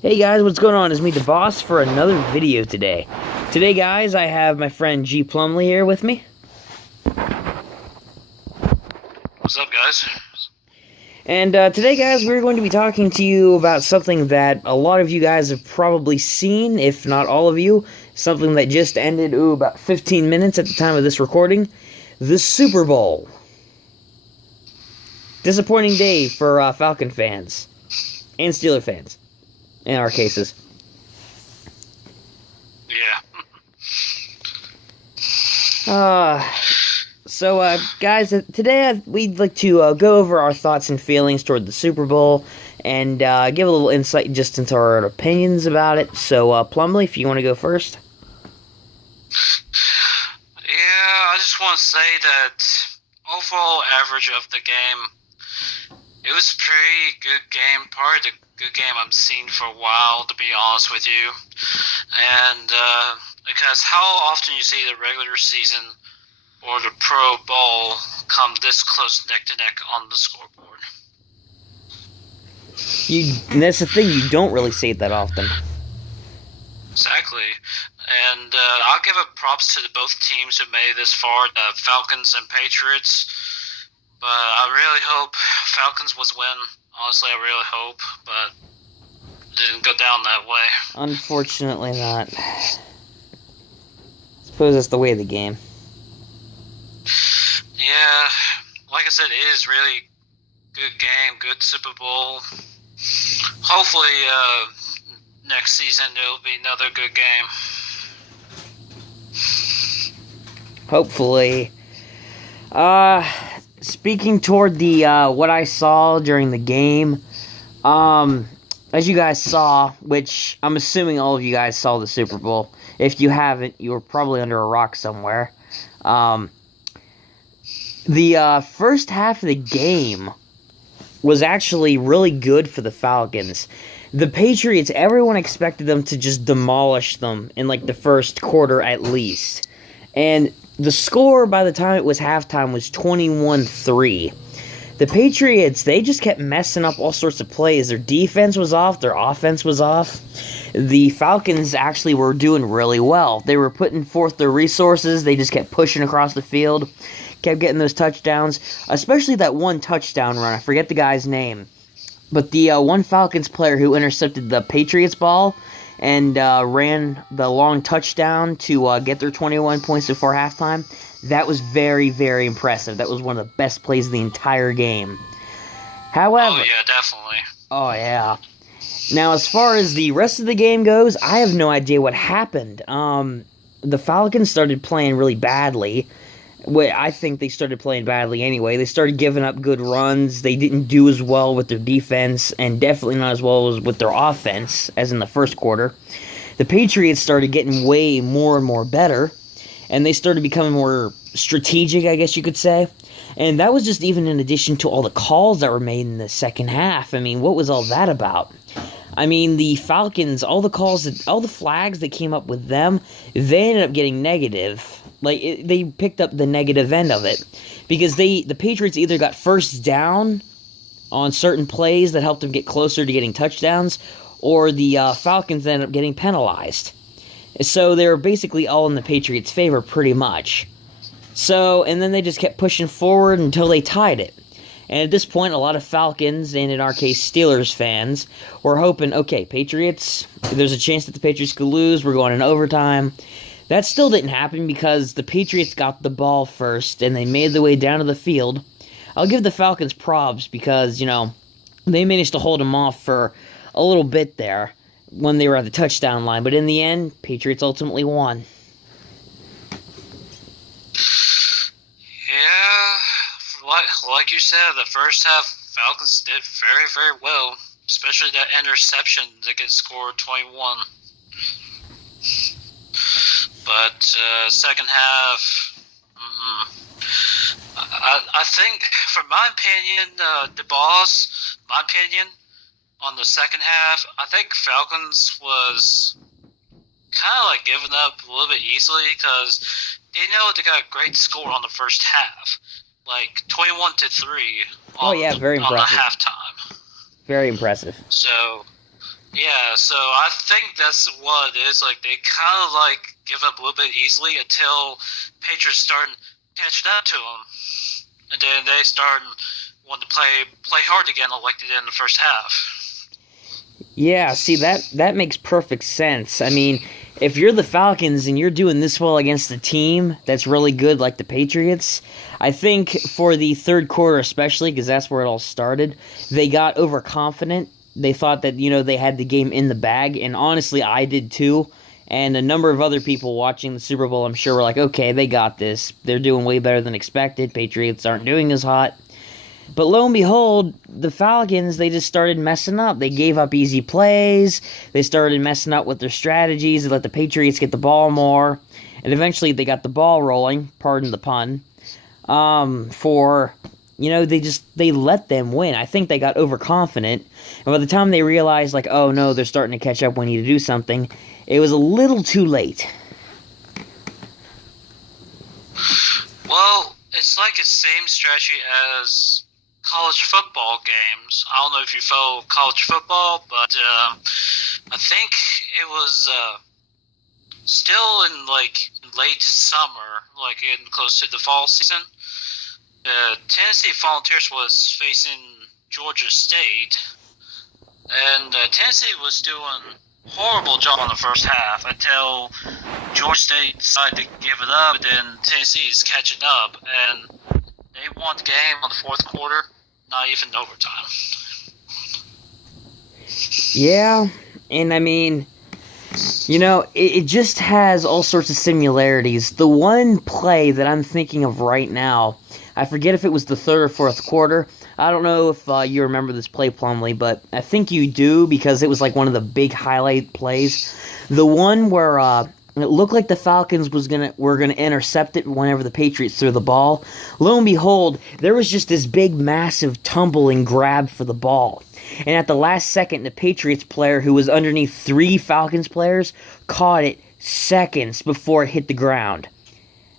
Hey guys, what's going on? It's me, the boss, for another video today. Today, guys, I have my friend Gplumley here with me. What's up, guys? And today, guys, we're going to be talking to you about something that a lot of you guys have probably seen, if not all of you. Something that just ended, about 15 minutes at the time of this recording. The Super Bowl. Disappointing day for Falcon fans. And Steeler fans. In our cases. Yeah. So, guys, today we'd like to go over our thoughts and feelings toward the Super Bowl and give a little insight just into our opinions about it. So, Plumley, if you want to go first. Yeah, I just want to say that overall average of the game, it was a pretty good game. Probably the good game I've seen for a while, to be honest with you. And because how often you see the regular season or the Pro Bowl come this close neck to neck on the scoreboard? That's the thing, you don't really see it that often. Exactly. And I'll give it props to both teams who made it this far, the Falcons and Patriots. But I really hope Falcons was win. Honestly, I really hope, but it didn't go down that way. Unfortunately not. I suppose that's the way of the game. Yeah, like I said, it is really good game, good Super Bowl. Hopefully, next season it'll be another good game. Hopefully. Speaking toward the what I saw during the game, as you guys saw, which I'm assuming all of you guys saw the Super Bowl. If you haven't, you were probably under a rock somewhere. The first half of the game was actually really good for the Falcons. The Patriots, everyone expected them to just demolish them in like the first quarter at least. And the score by the time it was halftime was 21-3. The Patriots, they just kept messing up all sorts of plays. Their defense was off, their offense was off. The Falcons actually were doing really well. They were putting forth their resources, they just kept pushing across the field, kept getting those touchdowns, especially that one touchdown run. I forget the guy's name. But the one Falcons player who intercepted the Patriots ball and ran the long touchdown to get their 21 points before halftime, that was very, very impressive. That was one of the best plays of the entire game. However... Oh, yeah, definitely. Oh, yeah. Now, as far as the rest of the game goes, I have no idea what happened. The Falcons started playing really badly. Well, I think they started playing badly anyway. They started giving up good runs. They didn't do as well with their defense, and definitely not as well as with their offense, as in the first quarter. The Patriots started getting way more and more better, and they started becoming more strategic, I guess you could say. And that was just even in addition to all the calls that were made in the second half. I mean, what was all that about? I mean, the Falcons, all the flags that came up with them, they ended up getting negative. They picked up the negative end of it. Because the Patriots either got first down on certain plays that helped them get closer to getting touchdowns, or the Falcons ended up getting penalized. So they were basically all in the Patriots' favor, pretty much. So, and then they just kept pushing forward until they tied it. And at this point, a lot of Falcons, and in our case, Steelers fans, were hoping, okay, Patriots, there's a chance that the Patriots could lose, we're going in overtime. That still didn't happen because the Patriots got the ball first, and they made their way down to the field. I'll give the Falcons props because, they managed to hold them off for a little bit there when they were at the touchdown line. But in the end, Patriots ultimately won. Like you said, the first half, Falcons did very, very well, especially that interception that gets scored 21. But second half, I think, from my opinion, my opinion on the second half, I think Falcons was kind of like giving up a little bit easily because they know they got a great score on the first half. Like 21-3 Oh yeah, very on the impressive. halftime. Very impressive. So Yeah, so I think that's what it is. Like, they kind of, like, give up a little bit easily until Patriots start catching up to them. And then they start wanting to play hard again like they did in the first half. Yeah, see that makes perfect sense. I mean, if you're the Falcons and you're doing this well against a team that's really good like the Patriots, I think for the third quarter especially, because that's where it all started, they got overconfident. They thought that, they had the game in the bag, and honestly, I did too. And a number of other people watching the Super Bowl, I'm sure, were like, okay, they got this. They're doing way better than expected. Patriots aren't doing as hot. But lo and behold, the Falcons, they just started messing up. They gave up easy plays. They started messing up with their strategies. They let the Patriots get the ball more. And eventually they got the ball rolling, pardon the pun, they let them win. I think they got overconfident. And by the time they realized, like, oh no, they're starting to catch up, we need to do something, it was a little too late. Well, it's like the same strategy as college football games. I don't know if you follow college football, but I think it was still in like late summer, like in close to the fall season. Tennessee Volunteers was facing Georgia State, and Tennessee was doing horrible job on the first half until Georgia State decided to give it up, and then Tennessee is catching up, and they won the game on the fourth quarter, not even overtime. Yeah, and I mean, it just has all sorts of similarities. The one play that I'm thinking of right now, I forget if it was the third or fourth quarter. I don't know if you remember this play, Plumley, but I think you do because it was like one of the big highlight plays. The one where it looked like the Falcons were gonna intercept it whenever the Patriots threw the ball. Lo and behold, there was just this big, massive tumble and grab for the ball. And at the last second, the Patriots player, who was underneath three Falcons players, caught it seconds before it hit the ground.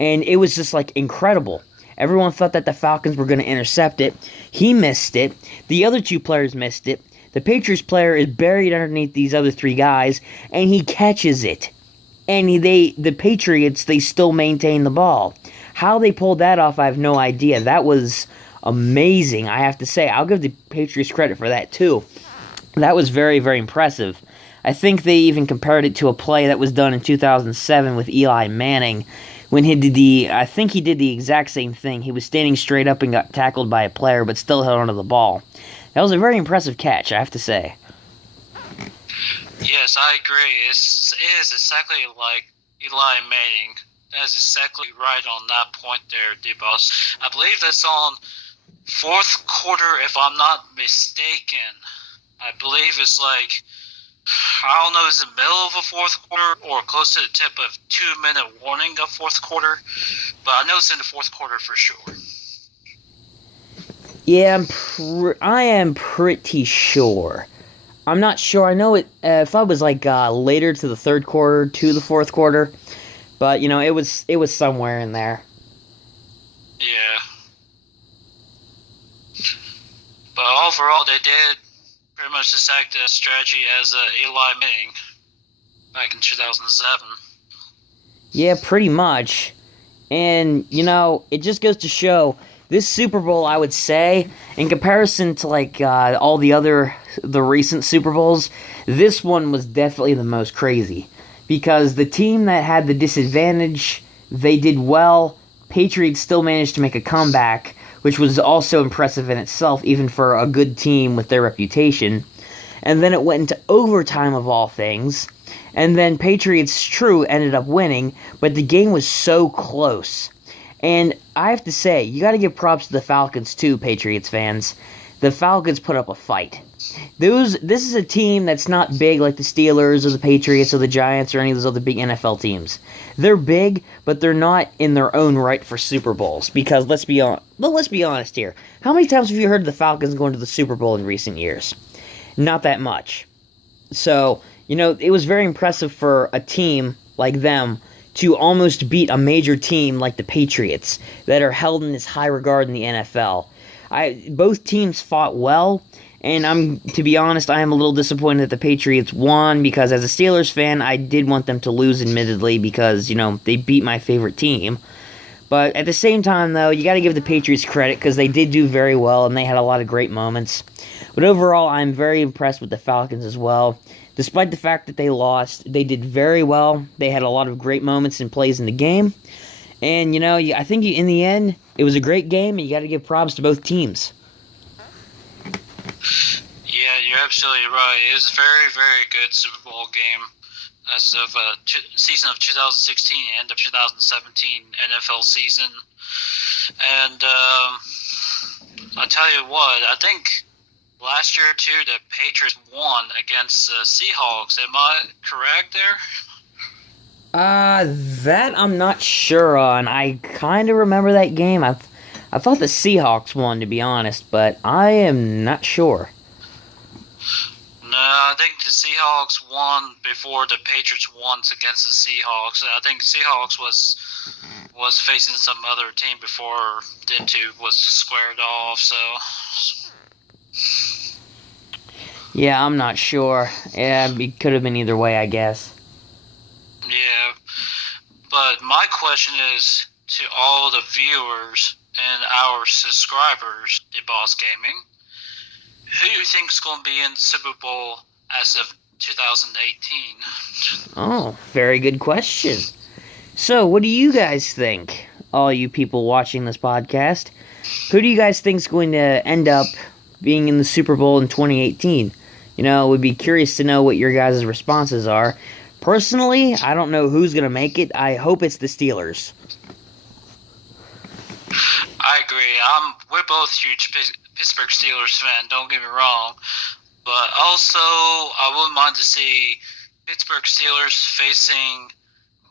And it was just like incredible. Everyone thought that the Falcons were going to intercept it. He missed it. The other two players missed it. The Patriots player is buried underneath these other three guys, and he catches it. And the Patriots, they still maintain the ball. How they pulled that off, I have no idea. That was amazing, I have to say. I'll give the Patriots credit for that, too. That was very, very impressive. I think they even compared it to a play that was done in 2007 with Eli Manning, when he did I think he did the exact same thing. He was standing straight up and got tackled by a player, but still held onto the ball. That was a very impressive catch, I have to say. Yes, I agree. It is exactly like Eli Manning. That's exactly right on that point there, D-Boss. I believe that's on fourth quarter, if I'm not mistaken. I believe it's like, I don't know, it's the middle of the fourth quarter or close to the tip of 2-minute warning of fourth quarter, but I know it's in the fourth quarter for sure. Yeah, I am pretty sure. I'm not sure. I know it. If I was like later to the third quarter to the fourth quarter, but it was somewhere in there. Yeah. But overall, they did pretty much the exact strategy as Eli Manning back in 2007. Yeah, pretty much. And, it just goes to show, this Super Bowl, I would say, in comparison to, like, all the recent Super Bowls, this one was definitely the most crazy. Because the team that had the disadvantage, they did well. Patriots still managed to make a comeback, which was also impressive in itself, even for a good team with their reputation. And then it went into overtime of all things. And then Patriots, true, ended up winning, but the game was so close. And I have to say, you got to give props to the Falcons too, Patriots fans. The Falcons put up a fight. This is a team that's not big like the Steelers or the Patriots or the Giants or any of those other big NFL teams. They're big, but they're not in their own right for Super Bowls. Because let's be honest here. How many times have you heard of the Falcons going to the Super Bowl in recent years? Not that much. So, it was very impressive for a team like them to almost beat a major team like the Patriots that are held in this high regard in the NFL. Both teams fought well, And to be honest, I am a little disappointed that the Patriots won, because as a Steelers fan, I did want them to lose, admittedly, because, they beat my favorite team. But at the same time, though, you got to give the Patriots credit, because they did do very well, and they had a lot of great moments. But overall, I'm very impressed with the Falcons as well. Despite the fact that they lost, they did very well. They had a lot of great moments and plays in the game. And, I think in the end, it was a great game, and you got to give props to both teams. Yeah, you're absolutely right. It was a very, very good Super Bowl game. That's of season of 2016, end of 2017 NFL season. And I tell you what, I think last year too, the Patriots won against the Seahawks. Am I correct there? That I'm not sure on. I kind of remember that game. I thought the Seahawks won, to be honest, but I am not sure. No, I think the Seahawks won before the Patriots won against the Seahawks. I think Seahawks was facing some other team before them two was squared off, so... Yeah, I'm not sure. Yeah, it could have been either way, I guess. Yeah, but my question is to all the viewers and our subscribers, The Boss Gaming, who do you think is going to be in Super Bowl as of 2018? Oh, very good question. So, what do you guys think, all you people watching this podcast? Who do you guys think is going to end up being in the Super Bowl in 2018? Would be curious to know what your guys' responses are. Personally, I don't know who's going to make it. I hope it's the Steelers. I agree. We're both huge Pittsburgh Steelers fan, don't get me wrong. But also, I wouldn't mind to see Pittsburgh Steelers facing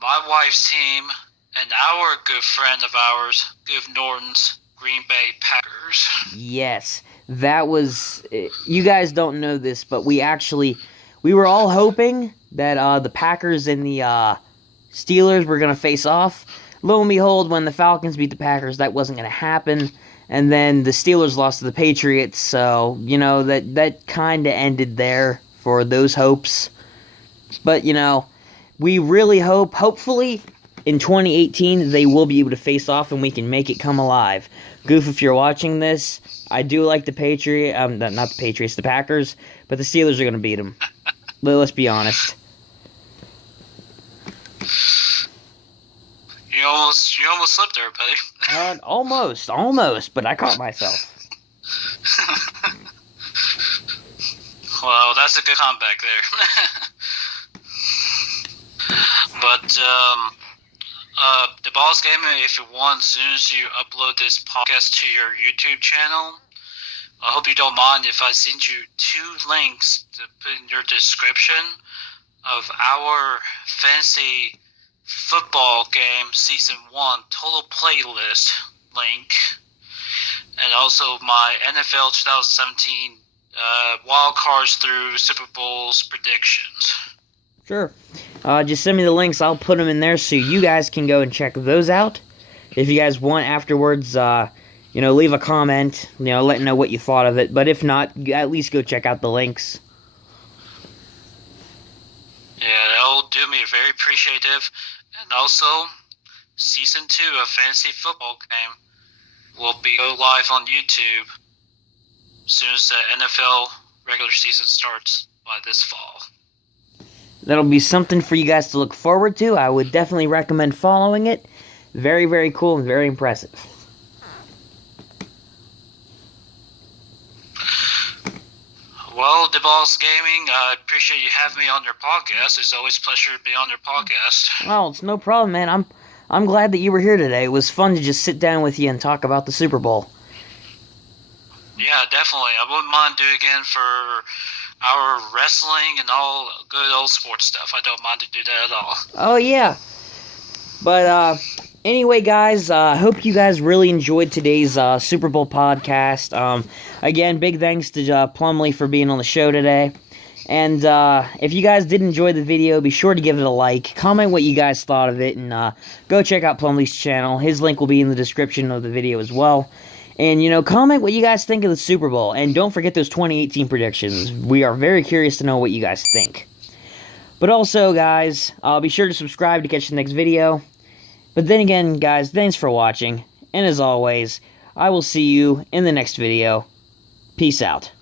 my wife's team and our good friend of ours, Goof Norton's Green Bay Packers. Yes, that was... You guys don't know this, but we were all hoping that the Packers and the Steelers were going to face off. Lo and behold, when the Falcons beat the Packers, that wasn't going to happen. And then the Steelers lost to the Patriots, so, that kind of ended there for those hopes. But, we really hopefully, in 2018, they will be able to face off and we can make it come alive. Goof, if you're watching this, I do like the the Packers, but the Steelers are going to beat them. Let's be honest. You almost slipped there, buddy. Almost, but I caught myself. Well, that's a good comeback there. But the Balls Gaming, if you want, as soon as you upload this podcast to your YouTube channel, I hope you don't mind if I send you 2 links to put in your description of our fantasy football game season 1 total playlist link, and also my NFL 2017 wild cards through Super Bowls predictions. Sure. Just send me the links. I'll put them in there so you guys can go and check those out. If you guys want afterwards, leave a comment, let me know what you thought of it. But if not, at least go check out the links. Yeah, that'll do me very appreciative. And also, Season 2 of Fantasy Football Game will be go live on YouTube as soon as the NFL regular season starts by this fall. That'll be something for you guys to look forward to. I would definitely recommend following it. Very, very cool and very impressive. Well, The Balls Gaming, I appreciate you having me on your podcast. It's always a pleasure to be on your podcast. Well, it's no problem, man. I'm glad that you were here today. It was fun to just sit down with you and talk about the Super Bowl. Yeah, definitely. I wouldn't mind doing it again for our wrestling and all good old sports stuff. I don't mind to do that at all. Oh, yeah. But, anyway, guys, I hope you guys really enjoyed today's Super Bowl podcast. Again, big thanks to Gplumley for being on the show today. And if you guys did enjoy the video, be sure to give it a like. Comment what you guys thought of it. And go check out Plumley's channel. His link will be in the description of the video as well. And, you know, comment what you guys think of the Super Bowl. And don't forget those 2018 predictions. We are very curious to know what you guys think. But also, guys, be sure to subscribe to catch the next video. But then again, guys, thanks for watching. And as always, I will see you in the next video. Peace out.